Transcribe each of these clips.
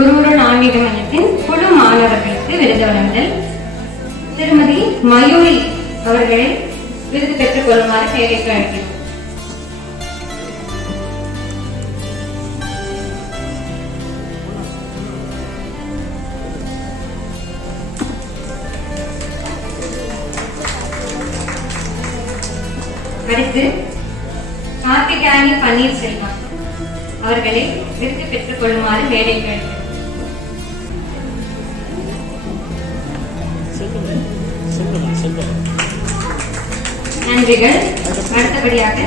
குருவுடன் ஆன்மீக மையத்தின் குழு மாணவர்களுக்கு விருது வழங்குதல். திருமதி மயூரி அவர்களை விருது பெற்றுக் கொள்ளுமாறு சேவைக்கு அழைக்கிறோம். அடுத்து கார்த்திகாயனி பன்னீர்செல்வம் அவர்களை விருது பெற்றுக் கொள்ளுமாறு மேடைக்கு அழைக்கிறோம். நன்றிகள். அடுத்தபடியாக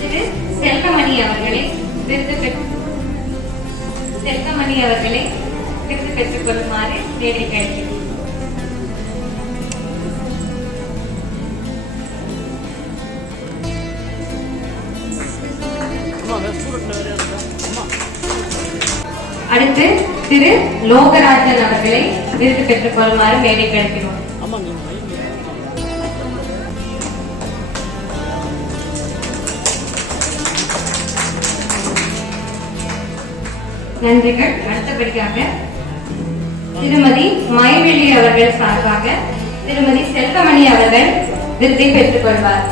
திரு செல்வமணி அவர்களை விருது பெற்று செல்வமணி அவர்களை விருது பெற்றுக் கொள்ளுமாறு மேடைக்கு அழைக்கிறோம் அடுத்து திரு லோகராஜன் அவர்களை பெற்றுக் கொள்ளுமாறு மேடை கிடைக்கிறோம் நன்றிகள். அடுத்தபடியாக திருமதி மைவெளி அவர்கள் சார்பாக திருமதி செல்வமணி அவர்கள் விருதை பெற்றுக் கொள்வார்